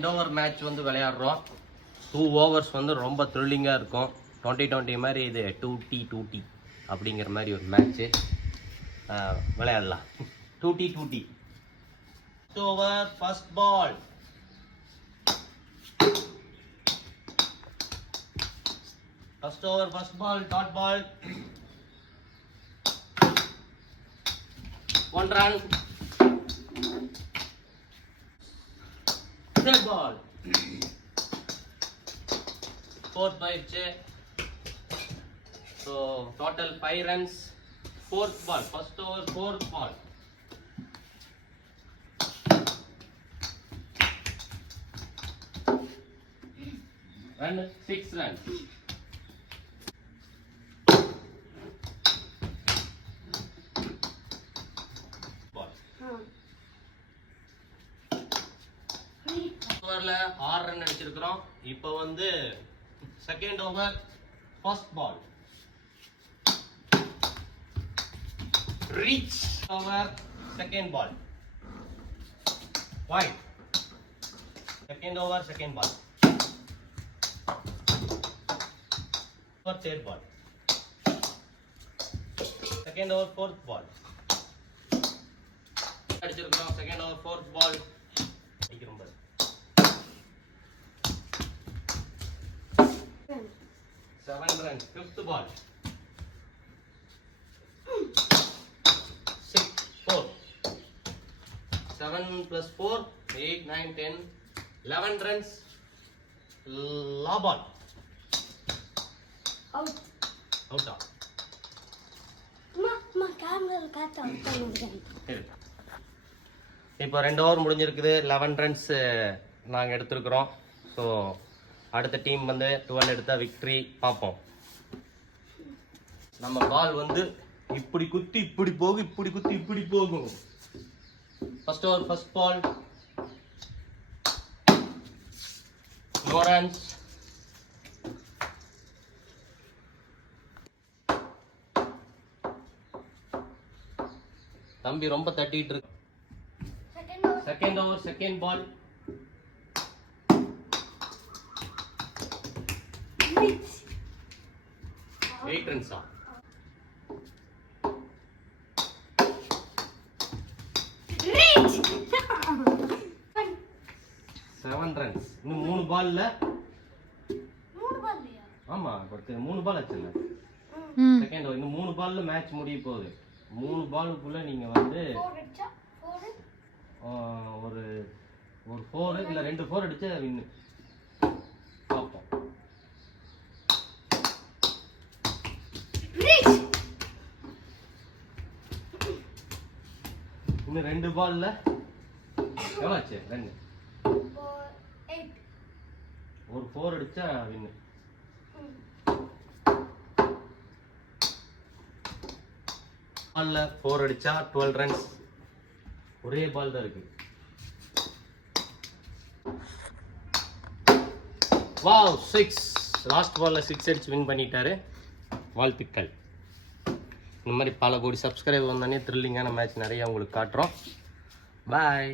2 over match வந்து விளையாடுறோம். 2 overs வந்து ரொம்ப த்ரில்லிங்காக இருக்கும். 2020 மாதிரி இது 2T அப்படிங்கிற மாதிரி ஒரு மேட்ச்சு விளையாடலாம். 2T. First over first ball. First over first ball, dot ball. 1 run. Third ball. 4th போயிடுச்சு. So total 5 runs. 4th ball. First over 4th ball. Run 6 runs. ஓவர்ல 6 ரன் அடிச்சிருக்கிறோம். இப்போ வந்து second over first ball. Reach over second ball. Wide. Second over second ball. for third ball. Second over fourth ball. அடிச்சிருக்கோம். Second over fourth ball. அடிக்கிறோம் பாரு. 7 runs. Fifth ball. 6, 4. 7 plus 4, 8, 9, 10, 11 runs. Law ball. Out. இப்போ 2 over முடிஞ்சிருக்குது. 11 runs நாங்கள் எடுத்துருக்குறோம். So அடுத்த team வந்து 12 எடுத்தால் victory. பார்ப்போம். நம்ம பால் வந்து இப்படி குத்தி இப்படி போகும், இப்படி குத்தி இப்படி போகும். First over first ball. No runs. தம்பி ரொம்ப தட்டிட்டு இருக்கு. Second over second ball. Eight ரன்ஸா? 7 ரன்ஸ். இன்னும் 3 பால்ல. ஆமா, 3 பால் ஆச்சுல்ல. செகண்ட் ஓவர் இன்னும் 3 பால்ல மேட்ச் முடிய போகுது. 3 பாலுக்குள்ள நீங்க வந்து ஒரு 4 இல்ல 2 4 அடிச்சா வின்னு. பாப்போம். இன்னும் 2 பால்ல எவ்வளவு ஆச்சு? 2 ஒரு 4 அடிச்சா வின்னு. பால்ல 4 அடிச்சா 12 ரன்ஸ். ஒரே பால் தான் இருக்கு. வாவ், 6. லாஸ்ட் பால்ல 6 அடிச்சு வின் பண்ணிட்டாரு. வாழ்த்துக்கள். இந்த மாதிரி பல கோடி சப்ஸ்கிரைபர் வந்தானே த்ரில்லிங்கான மேட்ச் நிறைய உங்களுக்கு காட்டுறோம். பாய்.